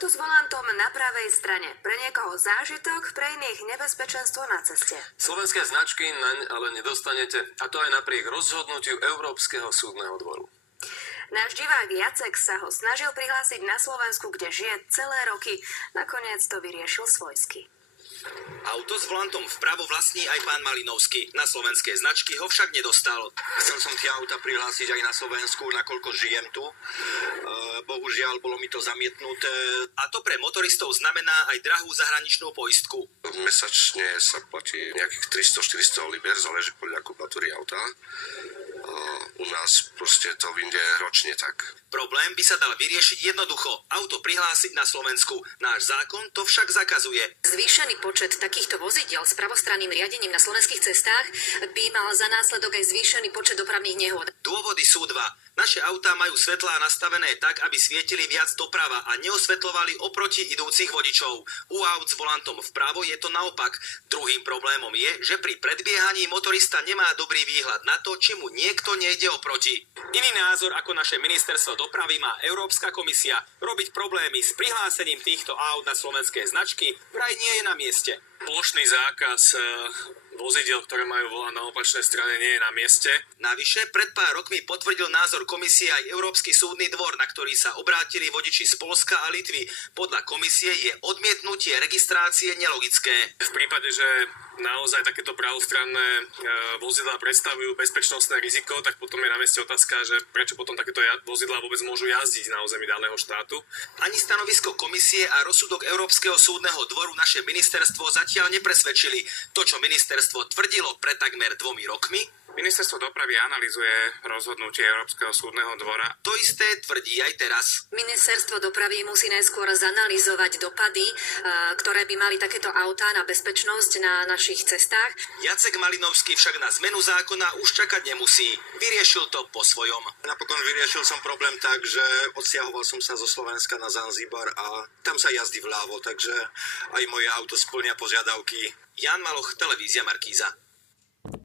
Auto s volantom na pravej strane. Pre niekoho zážitok, pre iných nebezpečenstvo na ceste. Slovenské značky naň ale nedostanete, a to aj napriek rozhodnutiu Európskeho súdneho dvoru. Náš divák Jacek sa ho snažil prihlásiť na Slovensku, kde žije celé roky. Nakoniec to vyriešil svojsky. Auto s volantom vpravo vlastní aj pán Malinovský. Na slovenské značky ho však nedostal. Chcel som tie auta prihlásiť aj na Slovensku, nakoľko žijem tu. Bohužiaľ, bolo mi to zamietnuté. A to pre motoristov znamená aj drahú zahraničnú poistku. Mesačne sa platí nejakých 300-400 liber, záleží podľa kubatury auta. A u nás proste to vyjde ročne tak. Problém by sa dal vyriešiť jednoducho. Auto prihlásiť na Slovensku. Náš zákon to však zakazuje. Zvýšený počet takýchto vozidiel s pravostranným riadením na slovenských cestách by mal za následok aj zvýšený počet dopravných nehôd. Dôvody sú dva. Naše autá majú svetlá nastavené tak, aby svietili viac doprava a neosvetľovali oproti idúcich vodičov. U aut s volantom vpravo je to naopak. Druhým problémom je, že pri predbiehaní motorista nemá dobrý výhľad na to, či mu niekto nejde oproti. Iný názor ako naše ministerstvo dopravy má Európska komisia. Robiť problémy s prihlásením týchto aut na slovenské značky vraj nie je na mieste. Plošný zákaz vozidiel, ktoré majú volant na opačnej strane, nie je na mieste. Navyše, pred pár rokmi potvrdil názor komisie aj Európsky súdny dvor, na ktorý sa obrátili vodiči z Poľska a Litvy. Podľa komisie je odmietnutie registrácie nelogické. V prípade, že naozaj takéto pravostranné vozidlá predstavujú bezpečnostné riziko, tak potom je na mieste otázka, že prečo potom takéto vozidlá vôbec môžu jazdiť na území daného štátu. Ani stanovisko komisie a rozsudok Európskeho súdneho dvoru naše ministerstvo zatiaľ nepresvedčili. To, čo ministerstvo tvrdilo pred takmer 2 rokmi, Ministerstvo dopravy analyzuje rozhodnutie Európskeho súdneho dvora. To isté tvrdí aj teraz. Ministerstvo dopravy musí najskôr zanalýzovať dopady, ktoré by mali takéto autá na bezpečnosť na našich cestách. Jacek Malinovský však na zmenu zákona už čakať nemusí. Vyriešil to po svojom. Napokon vyriešil som problém tak, že odsťahoval som sa zo Slovenska na Zanzibar a tam sa jazdí vľavo, takže aj moje auto spĺňa požiadavky. Jan Maloch, televízia Markíza.